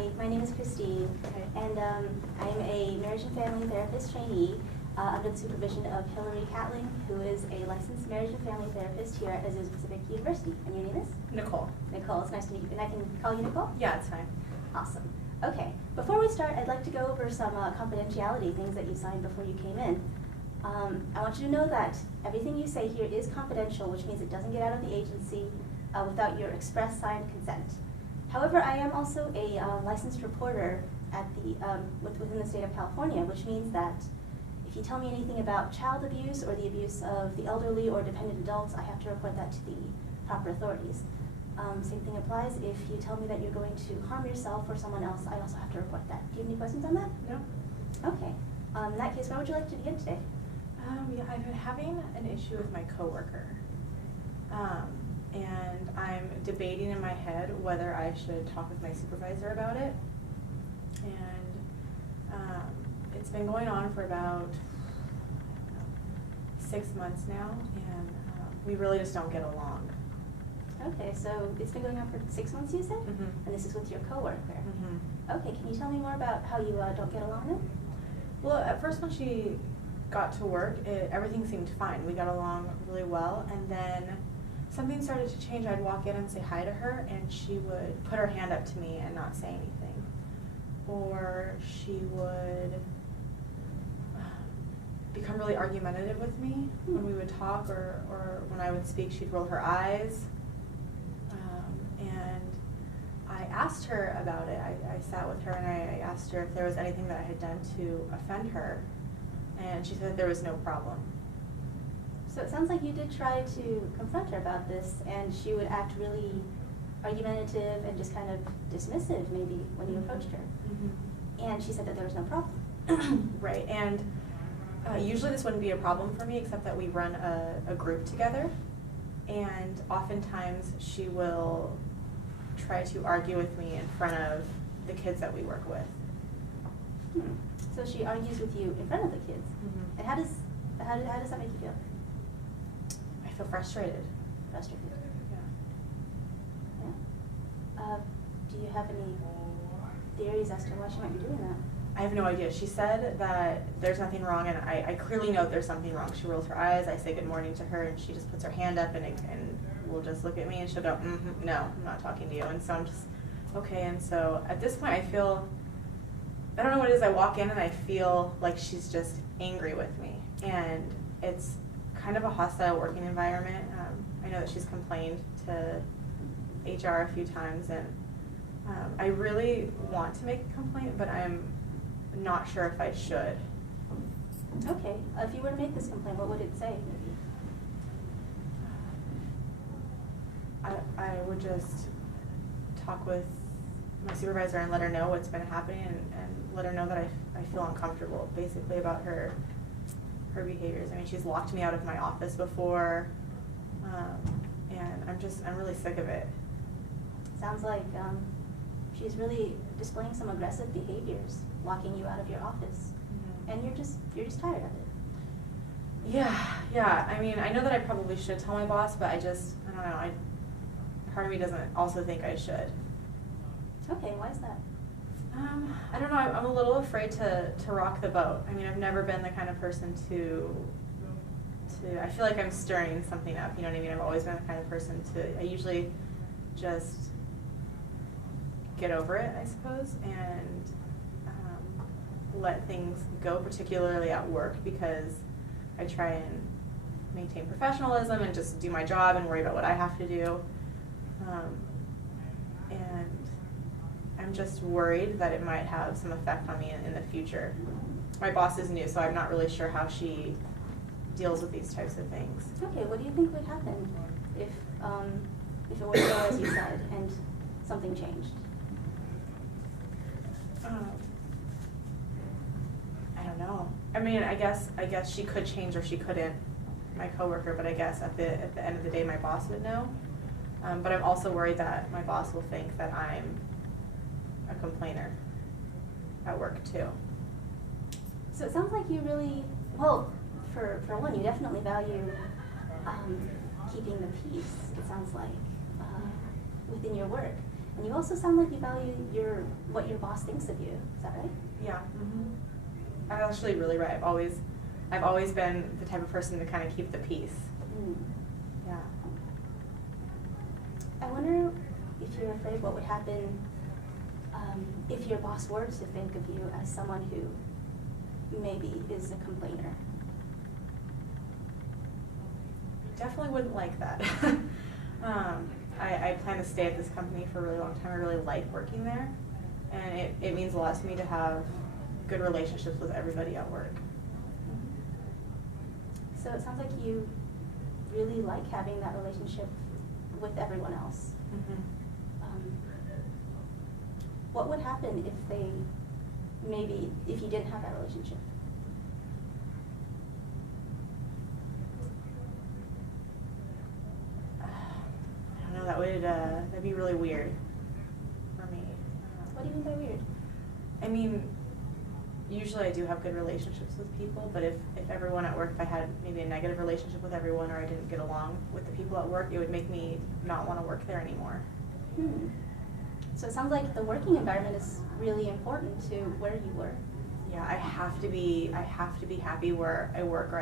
Hi, my name is Christine, and I'm a marriage and family therapist trainee under the supervision of Hillary Catling, who is a licensed marriage and family therapist here at Azusa Pacific University. And your name is? Nicole. Nicole, it's nice to meet you. And I can call you Nicole? Yeah, it's fine. Awesome. Okay, before we start, I'd like to go over some confidentiality things that you signed before you came in. I want you to know that everything you say here is confidential, which means it doesn't get out of the agency without your express signed consent. However, I am also a licensed reporter at within the state of California, which means that if you tell me anything about child abuse or the abuse of the elderly or dependent adults, I have to report that to the proper authorities. Same thing applies if you tell me that you're going to harm yourself or someone else, I also have to report that. Do you have any questions on that? No. Okay. In that case, what would you like to begin today? Yeah, I've been having an issue with my coworker. And I'm debating in my head whether I should talk with my supervisor about it. And it's been going on for about 6 months now, and we really just don't get along. Okay, so it's been going on for 6 months, you said? Mm-hmm. And this is with your coworker? Mm-hmm. Okay, can you tell me more about how you don't get along then? Well, at first when she got to work, everything seemed fine. We got along really well, and then something started to change. I'd walk in and say hi to her, and she would put her hand up to me and not say anything. Or she would become really argumentative with me when we would talk, or when I would speak, she'd roll her eyes. And I asked her about it. I sat with her and I asked her if there was anything that I had done to offend her, and she said there was no problem. So it sounds like you did try to confront her about this, and she would act really argumentative and just kind of dismissive maybe when you approached her. Mm-hmm. And she said that there was no problem. Right, and usually this wouldn't be a problem for me, except that we run a group together, and oftentimes she will try to argue with me in front of the kids that we work with. So she argues with you in front of the kids. Mm-hmm. And how does that make you feel? I feel frustrated. Frustrated. Yeah. Yeah. Do you have any theories as to why she might be doing that? I have no idea. She said that there's nothing wrong, and I clearly know there's something wrong. She rolls her eyes, I say good morning to her, and she just puts her hand up and will just look at me, and she'll go, no, I'm not talking to you. And so I'm just, okay. And so at this point I feel, I don't know what it is, I walk in and I feel like she's just angry with me. And it's kind of a hostile working environment. I know that she's complained to HR a few times, and I really want to make a complaint, but I'm not sure if I should. Okay. If you were to make this complaint, what would it say? I would just talk with my supervisor and let her know what's been happening, and let her know that I feel uncomfortable, basically, about her behaviors. I mean, she's locked me out of my office before, and I'm really sick of it. Sounds like she's really displaying some aggressive behaviors, locking you out of your office, and you're just tired of it. Yeah. I mean, I know that I probably should tell my boss, but I don't know. Part of me doesn't also think I should. Okay, why is that? I don't know. I'm a little afraid to rock the boat. I mean, I've never been the kind of person to. I feel like I'm stirring something up. You know what I mean? I've always been the kind of person I usually just get over it, I suppose, and let things go, particularly at work, because I try and maintain professionalism and just do my job and worry about what I have to do. And I'm just worried that it might have some effect on me in the future. My boss is new, so I'm not really sure how she deals with these types of things. Okay, what do you think would happen if it were to go as you said and something changed? I don't know. I mean, I guess she could change or she couldn't, my coworker, but I guess at the end of the day my boss would know. But I'm also worried that my boss will think that I'm a complainer at work too. So it sounds like you really, well, for one, you definitely value keeping the peace, it sounds like, within your work. And you also sound like you value what your boss thinks of you. Is that right? Yeah. I'm actually really right. I've always been the type of person to kind of keep the peace. Mm. Yeah. I wonder if you're afraid what would happen if your boss were to think of you as someone who maybe is a complainer. Definitely wouldn't like that. I plan to stay at this company for a really long time. I really like working there, and it means a lot to me to have good relationships with everybody at work. So it sounds like you really like having that relationship with everyone else. What would happen if you didn't have that relationship? I don't know, that'd be really weird for me. What do you think they're weird? I mean, usually I do have good relationships with people, but if everyone at work, if I had maybe a negative relationship with everyone, or I didn't get along with the people at work, it would make me not want to work there anymore. So it sounds like the working environment is really important to where you work. Yeah, I have to be happy where I work, or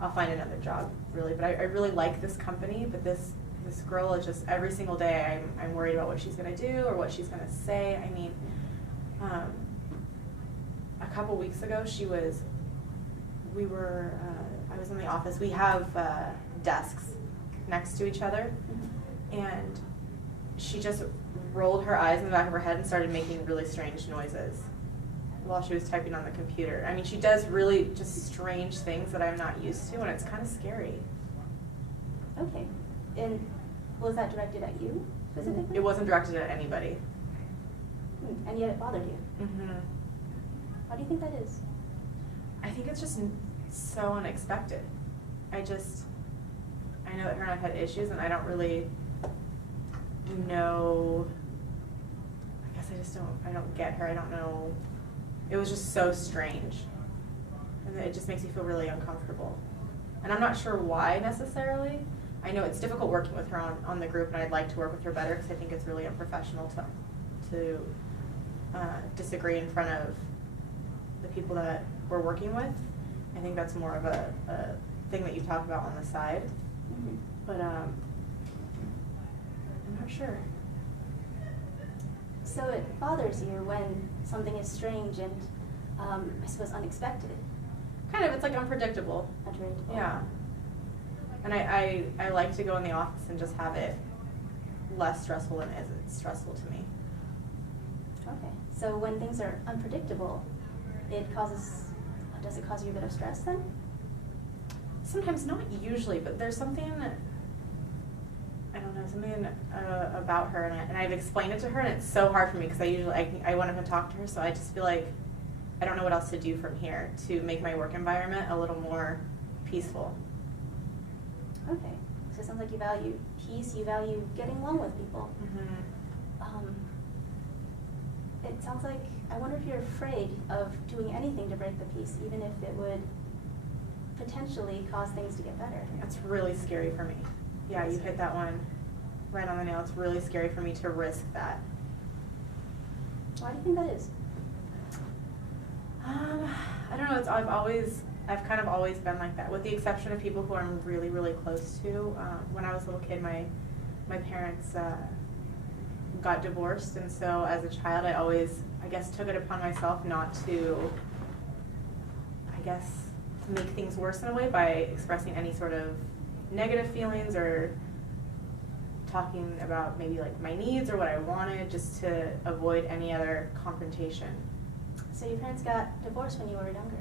I'll find another job, really. But I really like this company, but this girl is just, every single day I'm worried about what she's gonna do or what she's gonna say. I mean, a couple weeks ago I was in the office. We have desks next to each other, and she just rolled her eyes in the back of her head and started making really strange noises while she was typing on the computer. I mean, she does really just strange things that I'm not used to, and it's kind of scary. Okay. And was that directed at you specifically? It wasn't directed at anybody. And yet it bothered you. Why do you think that is? I think it's just so unexpected. I know that her and I've had issues, and I don't really know. I guess I don't get her. I don't know. It was just so strange, and it just makes me feel really uncomfortable. And I'm not sure why necessarily. I know it's difficult working with her on the group, and I'd like to work with her better, because I think it's really unprofessional to disagree in front of the people that we're working with. I think that's more of a thing that you talk about on the side. But I'm not sure. So it bothers you when something is strange and, I suppose, unexpected. Kind of, it's like unpredictable. Unpredictable. Yeah. And I like to go in the office and just have it less stressful than it is stressful to me. Okay. So when things are unpredictable, does it cause you a bit of stress then? Sometimes, not usually, but there's something, I don't know, something about her, and I've explained it to her, and it's so hard for me, because I want to talk to her, so I just feel like I don't know what else to do from here to make my work environment a little more peaceful. Okay. So it sounds like you value peace, you value getting along with people. It sounds like, I wonder if you're afraid of doing anything to break the peace, even if it would potentially cause things to get better. That's really scary for me. Yeah, you hit that one right on the nail. It's really scary for me to risk that. Why do you think that is? I don't know. I've kind of always been like that, with the exception of people who I'm really, really close to. When I was a little kid, my parents got divorced, and so as a child, I always, took it upon myself not to, make things worse in a way by expressing any sort of negative feelings or talking about maybe like my needs or what I wanted, just to avoid any other confrontation. So your parents got divorced when you were younger.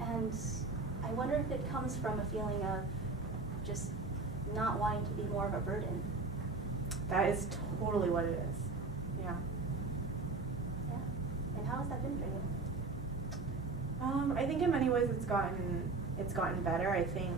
And I wonder if it comes from a feeling of just not wanting to be more of a burden. That is totally what it is. Yeah. Yeah. And how has that been for you? I think in many ways it's gotten better. I think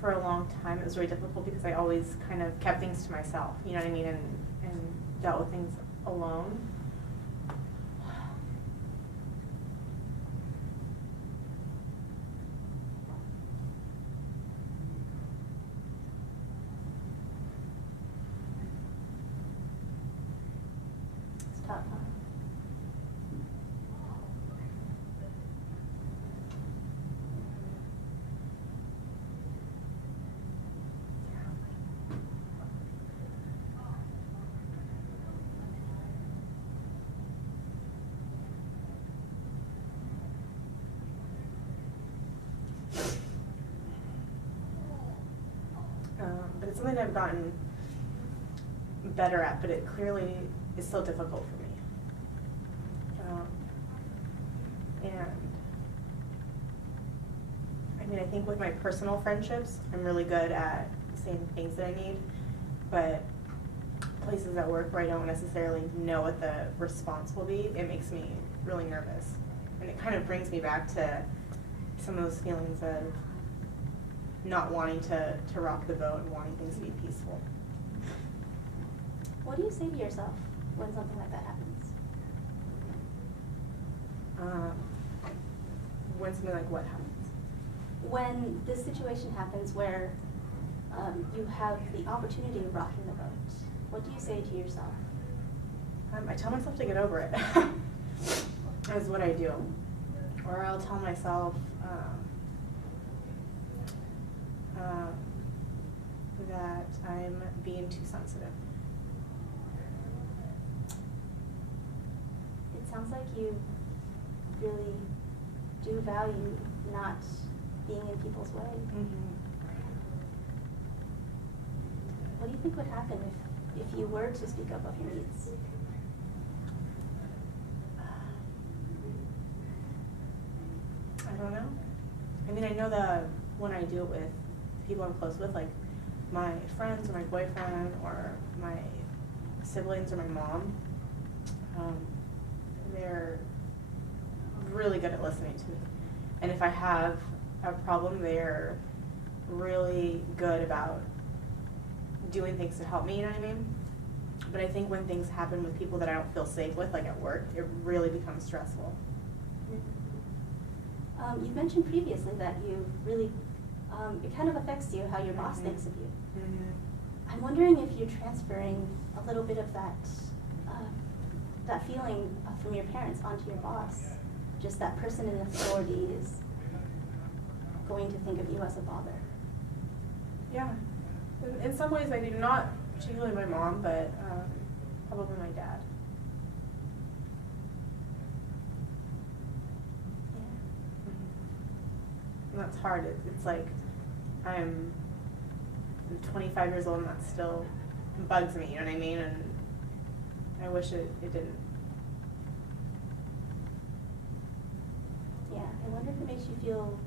for a long time it was really difficult because I always kind of kept things to myself, you know what I mean, and dealt with things alone. tough, huh? But it's something I've gotten better at, but it clearly is still difficult for me. And I mean, I think with my personal friendships, I'm really good at saying the things that I need, but places at work where I don't necessarily know what the response will be, it makes me really nervous. And it kind of brings me back to some of those feelings of not wanting to rock the boat and wanting things to be peaceful. What do you say to yourself when something like that happens? When something like what happens? When this situation happens where you have the opportunity of rocking the boat, what do you say to yourself? I tell myself to get over it. That's what I do. Or I'll tell myself that I'm being too sensitive. It sounds like you really do value not being in people's way. Mm-hmm. What do you think would happen if you were to speak up of your needs? I don't know. I mean, I know that when I do it with people I'm close with, like my friends or my boyfriend or my siblings or my mom, they're really good at listening to me. And if I have a problem, they're really good about doing things to help me, you know what I mean? But I think when things happen with people that I don't feel safe with, like at work, it really becomes stressful. You've mentioned previously that you really, it kind of affects you how your boss Mm-hmm. thinks of you. Mm-hmm. I'm wondering if you're transferring a little bit of that, that feeling from your parents onto your boss. Just that person in authority is going to think of you as a bother. Yeah. In some ways I do, not particularly my mom, but probably my dad. And that's hard. It's like I'm 25 years old and that still bugs me, you know what I mean? And I wish it didn't. Yeah, I wonder if it makes you feel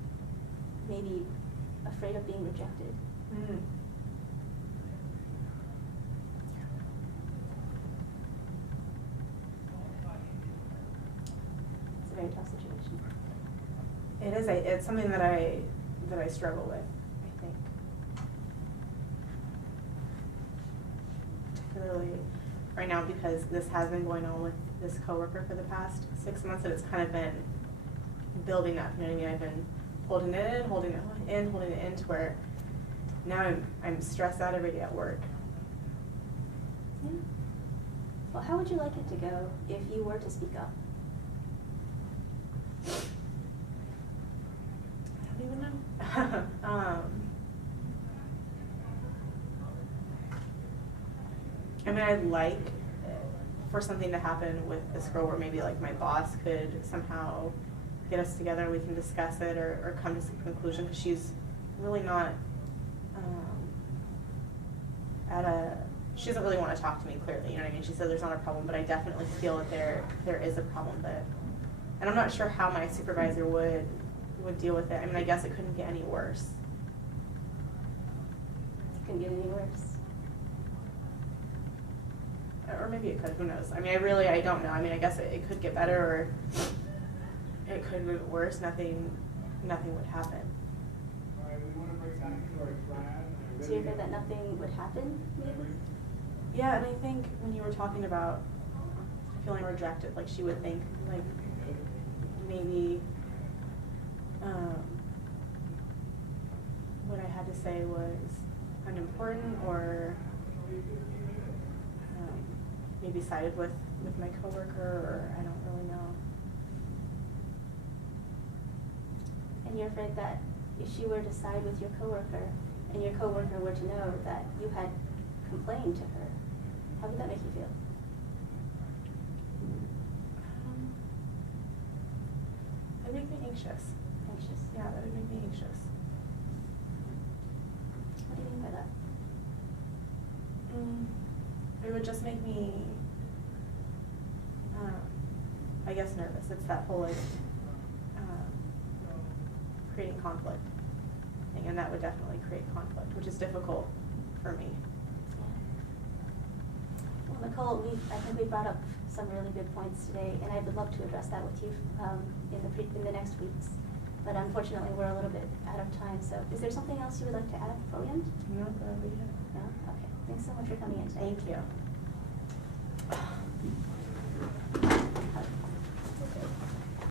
maybe afraid of being rejected. Mm. It's a very tough situation. It is. It's something that I struggle with, I think. Particularly right now because this has been going on with this coworker for the past 6 months, and it's kind of been building up. You know what I mean? I've been holding it in to where now I'm stressed out every day at work. Yeah. Well, how would you like it to go if you were to speak up? I don't even know. I mean, I'd like for something to happen with this girl where maybe like my boss could somehow get us together and we can discuss it or come to some conclusion, because she's really not she doesn't really want to talk to me clearly, you know what I mean? She said there's not a problem, but I definitely feel that there is a problem, and I'm not sure how my supervisor would deal with it. I mean, I guess it couldn't get any worse. It couldn't get any worse. Or maybe it could, who knows? I mean, I don't know. I mean, I guess it could get better or it could get worse. Nothing would happen. So you're afraid that nothing would happen, maybe? Yeah, and I think when you were talking about feeling rejected, like she would think, like, maybe what I had to say was unimportant, or maybe sided with my coworker, or I don't really know. And you're afraid that if she were to side with your coworker, and your coworker were to know that you had complained to her, how would that make you feel? It would make me anxious. Anxious? Yeah, that would make me anxious. What do you mean by that? It would just make me, I guess, nervous. It's that whole, like, creating conflict thing, and that would definitely create conflict, which is difficult for me. Well, Nicole, I think we brought up some really good points today, and I would love to address that with you in the next weeks. But unfortunately, we're a little bit out of time. So, is there something else you would like to add before we end? No, that'll be it. No? Okay. Thanks so much for coming in today. Thank you.